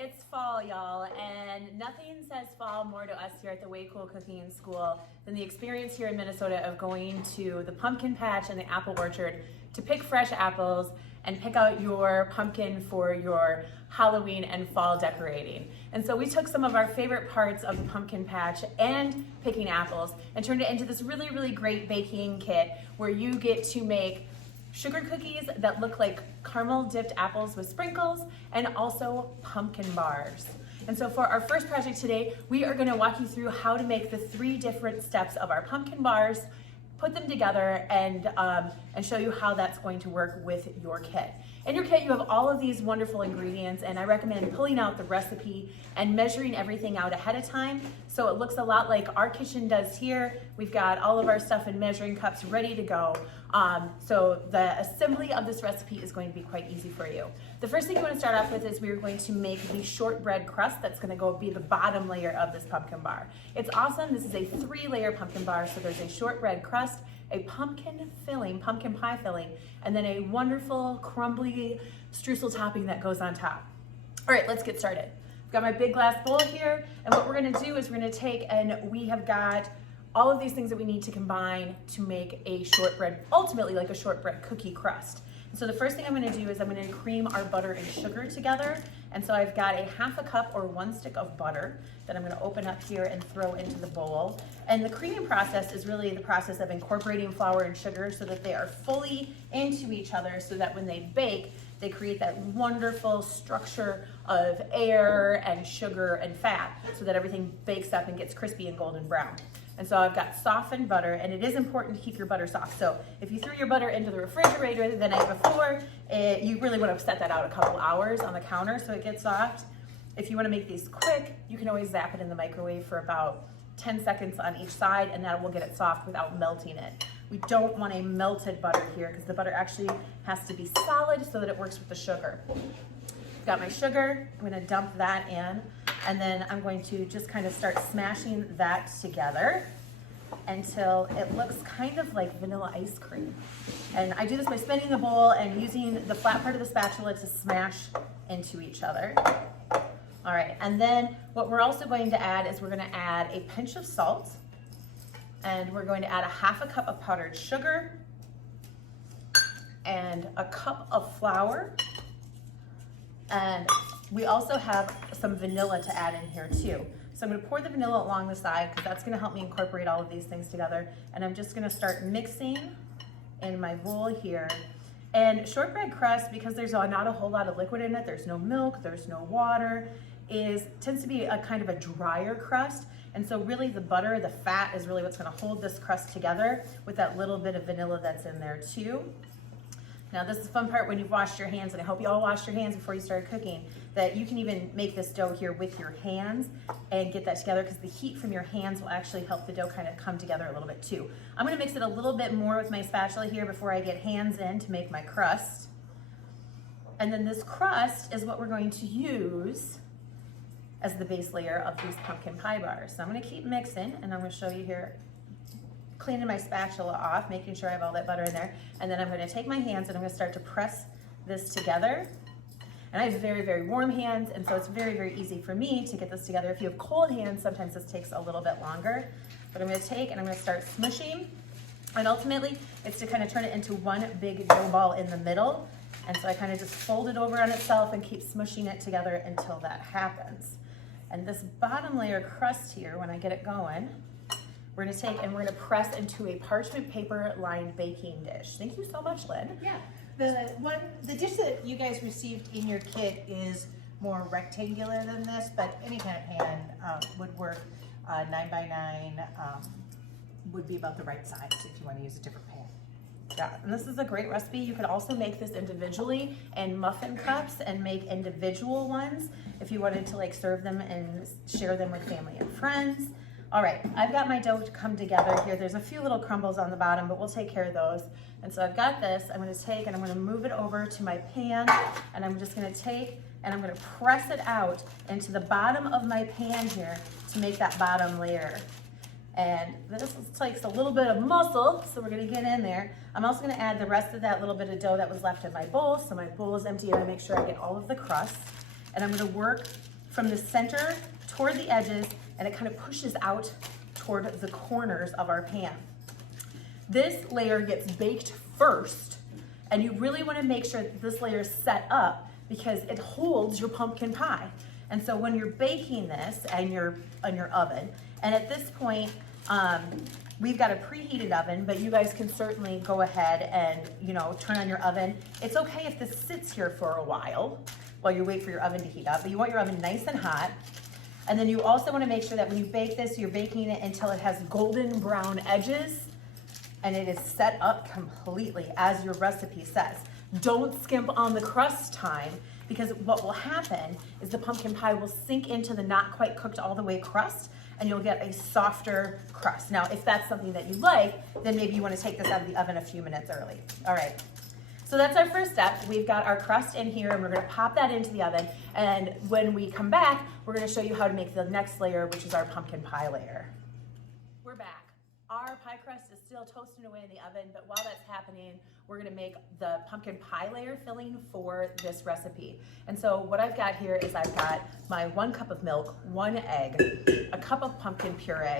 it's fall, y'all, and nothing says fall more to us here at the Way Cool Cooking School than the experience here in Minnesota of going to the pumpkin patch and the apple orchard to pick fresh apples and pick out your pumpkin for your Halloween and fall decorating. And so we took some of our favorite parts of the pumpkin patch and picking apples and turned it into this really, really great baking kit where you get to make sugar cookies that look like caramel dipped apples with sprinkles, and also pumpkin bars. And so for our first project today, we are going to walk you through how to make the 3 different steps of our pumpkin bars, put them together, and show you how that's going to work with your kit. In your kit, you have all of these wonderful ingredients, and I recommend pulling out the recipe and measuring everything out ahead of time so it looks a lot like our kitchen does here. We've got all of our stuff in measuring cups ready to go. So the assembly of this recipe is going to be quite easy for you. The first thing you want to start off with is we're going to make the shortbread crust that's going to be the bottom layer of this pumpkin bar. It's awesome. This is a 3-layer pumpkin bar, so there's a shortbread crust, a pumpkin filling, pumpkin pie filling, and then a wonderful crumbly streusel topping that goes on top. All right, let's get started. I've got my big glass bowl here, and what we're gonna do is we're gonna take, and we have got all of these things that we need to combine to make a shortbread, ultimately like a shortbread cookie crust. So the first thing I'm gonna do is I'm gonna cream our butter and sugar together. And so I've got a 1/2 cup or 1 stick of butter that I'm gonna open up here and throw into the bowl. And the creaming process is really the process of incorporating flour and sugar so that they are fully into each other so that when they bake, they create that wonderful structure of air and sugar and fat so that everything bakes up and gets crispy and golden brown. And so I've got softened butter, and it is important to keep your butter soft. So if you threw your butter into the refrigerator the night before, you really want to set that out a couple hours on the counter so it gets soft. If you want to make these quick, you can always zap it in the microwave for about 10 seconds on each side, and that will get it soft without melting it. We don't want a melted butter here because the butter actually has to be solid so that it works with the sugar. Got my sugar, I'm gonna dump that in, and then I'm going to just kind of start smashing that together until it looks kind of like vanilla ice cream. And I do this by spinning the bowl and using the flat part of the spatula to smash into each other. All right, and then what we're also going to add is we're gonna add a pinch of salt, and we're going to add a 1/2 cup of powdered sugar and a cup of flour. And we also have some vanilla to add in here too. So I'm gonna pour the vanilla along the side because that's gonna help me incorporate all of these things together. And I'm just gonna start mixing in my bowl here. And shortbread crust, because there's not a whole lot of liquid in it, there's no milk, there's no water, tends to be a kind of a drier crust. And so really the butter, the fat is really what's gonna hold this crust together with that little bit of vanilla that's in there too. Now this is the fun part when you've washed your hands, and I hope you all washed your hands before you started cooking, that you can even make this dough here with your hands and get that together because the heat from your hands will actually help the dough kind of come together a little bit too. I'm gonna mix it a little bit more with my spatula here before I get hands in to make my crust. And then this crust is what we're going to use as the base layer of these pumpkin pie bars. So I'm gonna keep mixing, and I'm gonna show you here cleaning my spatula off, making sure I have all that butter in there. And then I'm gonna take my hands and I'm gonna start to press this together. And I have very, very warm hands, and so it's very, very easy for me to get this together. If you have cold hands, sometimes this takes a little bit longer. But I'm gonna take and I'm gonna start smushing. And ultimately, it's to kind of turn it into one big dough ball in the middle. And so I kind of just fold it over on itself and keep smushing it together until that happens. And this bottom layer crust here, when I get it going, we're gonna take and we're gonna press into a parchment paper lined baking dish. Thank you so much, Lynn. Yeah, the dish that you guys received in your kit is more rectangular than this, but any kind of pan would work. 9x9 would be about the right size if you wanna use a different pan. Yeah, and this is a great recipe. You could also make this individually in muffin cups and make individual ones if you wanted to like serve them and share them with family and friends. All right, I've got my dough to come together here. There's a few little crumbles on the bottom, but we'll take care of those. And so I've got this, I'm gonna take and I'm gonna move it over to my pan, and I'm just gonna take and I'm gonna press it out into the bottom of my pan here to make that bottom layer. And this takes a little bit of muscle, so we're gonna get in there. I'm also gonna add the rest of that little bit of dough that was left in my bowl. So my bowl is empty, and I make sure I get all of the crust. And I'm gonna work from the center toward the edges, and it kind of pushes out toward the corners of our pan. This layer gets baked first, and you really want to make sure that this layer is set up because it holds your pumpkin pie. And so when you're baking this in your oven, and at this point, we've got a preheated oven, but you guys can certainly go ahead and, turn on your oven. It's okay if this sits here for a while you wait for your oven to heat up, but you want your oven nice and hot. And then you also want to make sure that when you bake this, you're baking it until it has golden brown edges and it is set up completely as your recipe says. Don't skimp on the crust time, because what will happen is the pumpkin pie will sink into the not quite cooked all the way crust, and you'll get a softer crust. Now, if that's something that you like, then maybe you want to take this out of the oven a few minutes early. All right. So that's our first step. We've got our crust in here, and we're going to pop that into the oven. And when we come back, we're going to show you how to make the next layer, which is our pumpkin pie layer. We're back. Our pie crust is still toasting away in the oven, but while that's happening, we're going to make the pumpkin pie layer filling for this recipe. And so what I've got here is I've got my 1 cup of milk, 1 egg, a cup of pumpkin puree,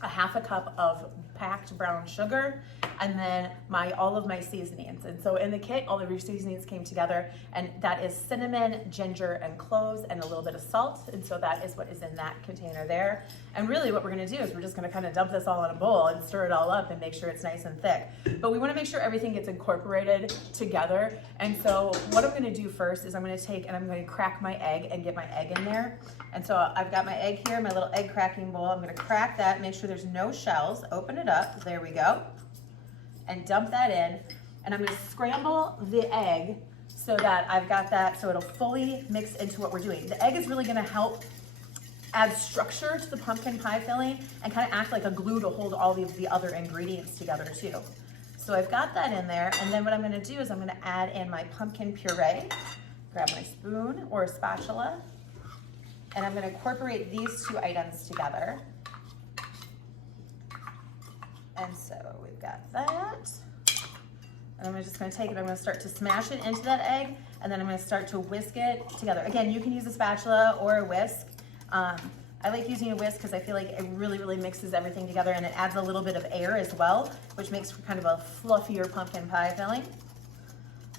a half a cup of packed brown sugar, and then all of my seasonings. And so in the kit, all of your seasonings came together, and that is cinnamon, ginger, and cloves, and a little bit of salt. And so that is what is in that container there. And really what we're gonna do is we're just gonna kind of dump this all in a bowl and stir it all up and make sure it's nice and thick. But we wanna make sure everything gets incorporated together. And so what I'm gonna do first is I'm gonna take and I'm gonna crack my egg and get my egg in there. And so I've got my egg here, my little egg cracking bowl. I'm gonna crack that, make sure there's no shells, open it up, there we go. And dump that in, and I'm gonna scramble the egg so that I've got that so it'll fully mix into what we're doing. The egg is really gonna help add structure to the pumpkin pie filling and kind of act like a glue to hold all the other ingredients together too. So I've got that in there, and then what I'm gonna do is I'm gonna add in my pumpkin puree, grab my spoon or a spatula, and I'm gonna incorporate these 2 items together. And so we've got that. And I'm just gonna take it, I'm gonna start to smash it into that egg, and then I'm gonna start to whisk it together. Again, you can use a spatula or a whisk. I like using a whisk because I feel like it really, really mixes everything together, and it adds a little bit of air as well, which makes for kind of a fluffier pumpkin pie filling.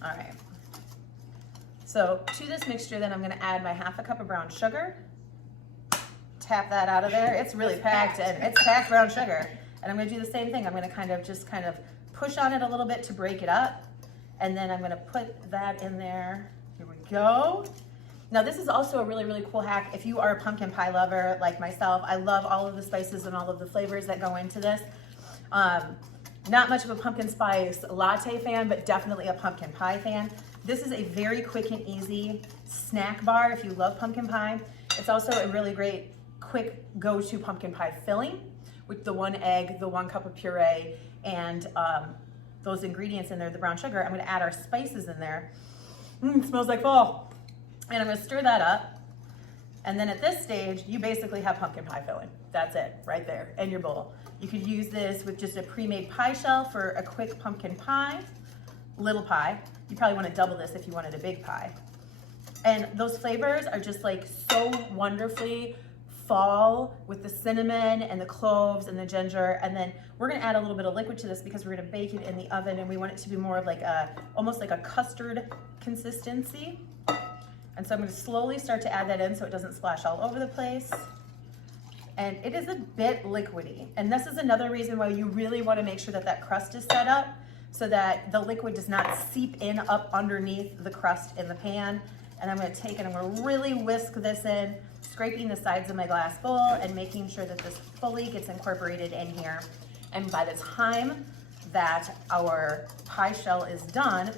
All right. So to this mixture, then I'm gonna add my half a cup of brown sugar. Tap that out of there. It's really packed, and it's packed brown sugar. And I'm gonna do the same thing. I'm gonna kind of push on it a little bit to break it up. And then I'm gonna put that in there. Here we go. Now this is also a really, really cool hack. If you are a pumpkin pie lover like myself, I love all of the spices and all of the flavors that go into this. Not much of a pumpkin spice latte fan, but definitely a pumpkin pie fan. This is a very quick and easy snack bar if you love pumpkin pie. It's also a really great, quick go-to pumpkin pie filling with the 1 egg, the 1 cup of puree, and those ingredients in there, the brown sugar. I'm gonna add our spices in there. It smells like fall. And I'm gonna stir that up. And then at this stage, you basically have pumpkin pie filling. That's it, right there, in your bowl. You could use this with just a pre-made pie shell for a quick pumpkin pie, little pie. You probably wanna double this if you wanted a big pie. And those flavors are just like so wonderfully fall with the cinnamon and the cloves and the ginger. And then we're gonna add a little bit of liquid to this because we're gonna bake it in the oven, and we want it to be more of like almost like a custard consistency. And so I'm gonna slowly start to add that in so it doesn't splash all over the place. And it is a bit liquidy. And this is another reason why you really wanna make sure that that crust is set up so that the liquid does not seep in up underneath the crust in the pan. And I'm gonna take it, I'm gonna really whisk this in, scraping the sides of my glass bowl and making sure that this fully gets incorporated in here. And by the time that our pie shell is done,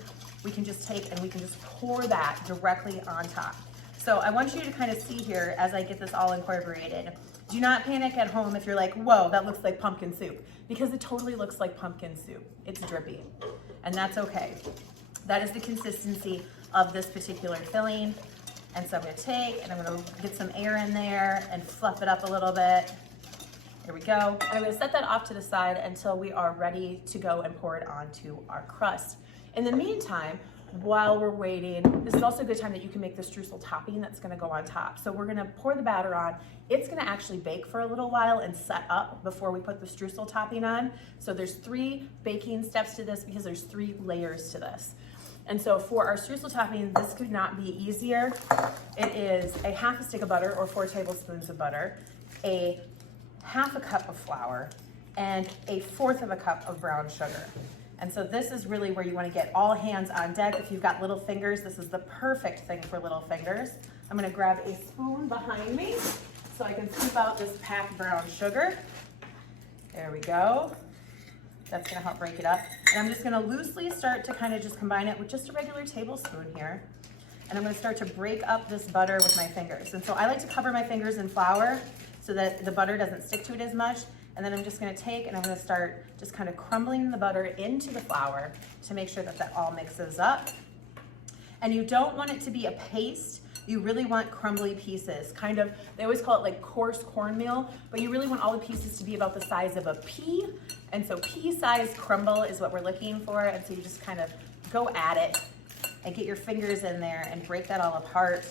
we can just take and we can just pour that directly on top. So I want you to kind of see here as I get this all incorporated. Do not panic at home if you're like, whoa, that looks like pumpkin soup, because it totally looks like pumpkin soup. It's drippy, and that's okay. That is the consistency of this particular filling. And so I'm gonna take and I'm gonna get some air in there and fluff it up a little bit. Here we go. And I'm gonna set that off to the side until we are ready to go and pour it onto our crust. In the meantime, while we're waiting, this is also a good time that you can make the streusel topping that's gonna go on top. So we're gonna pour the batter on. It's gonna actually bake for a little while and set up before we put the streusel topping on. So there's 3 baking steps to this because there's 3 layers to this. And so for our streusel topping, this could not be easier. It is a half a stick of butter or 4 tablespoons of butter, a half a cup of flour, and a 1/4 of a cup of brown sugar. And so this is really where you want to get all hands on deck. If you've got little fingers, this is the perfect thing for little fingers. I'm going to grab a spoon behind me so I can scoop out this packed brown sugar. There we go. That's going to help break it up. And I'm just going to loosely start to kind of just combine it with just a regular tablespoon here. And I'm going to start to break up this butter with my fingers. And so I like to cover my fingers in flour so that the butter doesn't stick to it as much. And then I'm just gonna take and I'm gonna start just kind of crumbling the butter into the flour to make sure that that all mixes up. And you don't want it to be a paste. You really want crumbly pieces. Kind of, they always call it like coarse cornmeal, but you really want all the pieces to be about the size of a pea. And so pea-sized crumble is what we're looking for. And so you just kind of go at it and get your fingers in there and break that all apart.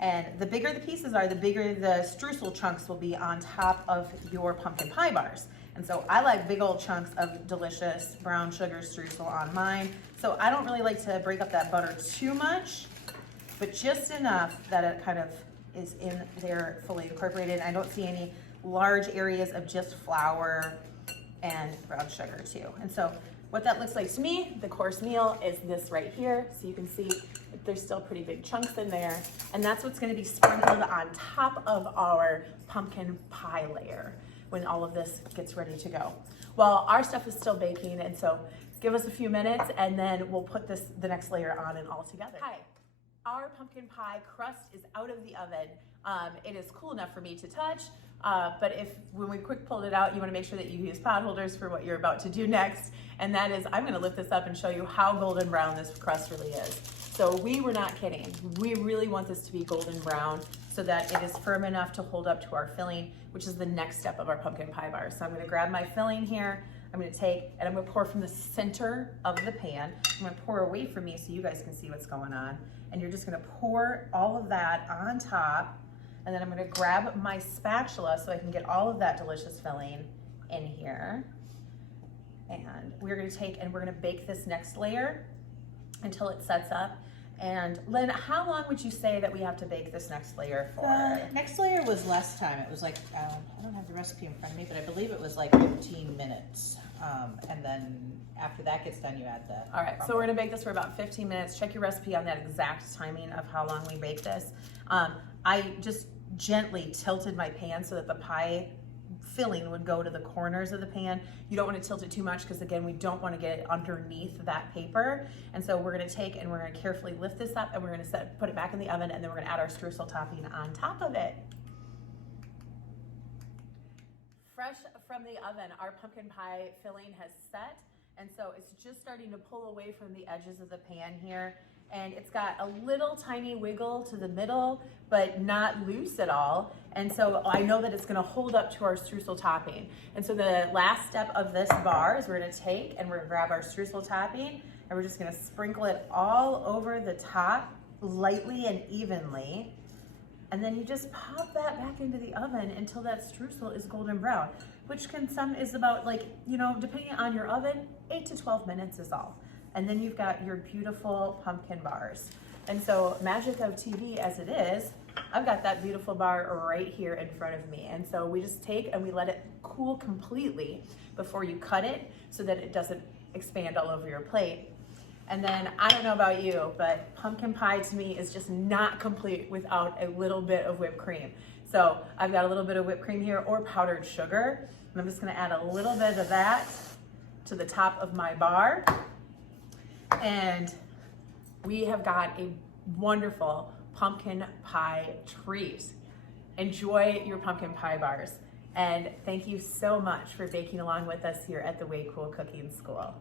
And the bigger the pieces are, the bigger the streusel chunks will be on top of your pumpkin pie bars. And so I like big old chunks of delicious brown sugar streusel on mine. So I don't really like to break up that butter too much, but just enough that it kind of is in there fully incorporated. I don't see any large areas of just flour and brown sugar too. And so what that looks like to me, the course meal, is this right here. So you can see there's still pretty big chunks in there. And that's what's gonna be sprinkled on top of our pumpkin pie layer when all of this gets ready to go. Well, our stuff is still baking, and so give us a few minutes and then we'll put the next layer on and all together. Hi, our pumpkin pie crust is out of the oven. It is cool enough for me to touch, but when we quick pulled it out, you wanna make sure that you use pot holders for what you're about to do next. And that is, I'm gonna lift this up and show you how golden brown this crust really is. So we were not kidding. We really want this to be golden brown so that it is firm enough to hold up to our filling, which is the next step of our pumpkin pie bar. So I'm gonna grab my filling here. I'm gonna take, and I'm gonna pour from the center of the pan. I'm gonna pour away from me so you guys can see what's going on. And you're just gonna pour all of that on top. And then I'm gonna grab my spatula so I can get all of that delicious filling in here. And we're gonna take and we're gonna bake this next layer until it sets up. And Lynn, how long would you say that we have to bake this next layer for? The next layer was less time. It was like, I don't have the recipe in front of me, but I believe it was like 15 minutes. And then after that gets done, you add the All right, crumble. so we're gonna bake this for about 15 minutes. Check your recipe on that exact timing of how long we bake this. I just gently tilted my pan so that the pie filling would go to the corners of the pan. You don't want to tilt it too much because again, we don't want to get it underneath that paper. And so we're going to take and we're going to carefully lift this up and we're going to put it back in the oven, and then we're going to add our streusel topping on top of it. Fresh from the oven, our pumpkin pie filling has set. And so it's just starting to pull away from the edges of the pan here. And it's got a little tiny wiggle to the middle, but not loose at all. And so I know that it's gonna hold up to our streusel topping. And so the last step of this bar is we're gonna take and we're gonna grab our streusel topping and we're just gonna sprinkle it all over the top lightly and evenly. And then you just pop that back into the oven until that streusel is golden brown, which is about, like, you know, depending on your oven, 8 to 12 minutes is all. And then you've got your beautiful pumpkin bars. And so, magic of TV as it is, I've got that beautiful bar right here in front of me. And so we just take and we let it cool completely before you cut it so that it doesn't expand all over your plate. And then, I don't know about you, but pumpkin pie to me is just not complete without a little bit of whipped cream. So I've got a little bit of whipped cream here or powdered sugar. And I'm just gonna add a little bit of that to the top of my bar. And we have got a wonderful pumpkin pie treat. Enjoy your pumpkin pie bars. And thank you so much for baking along with us here at the Way Cool Cooking School.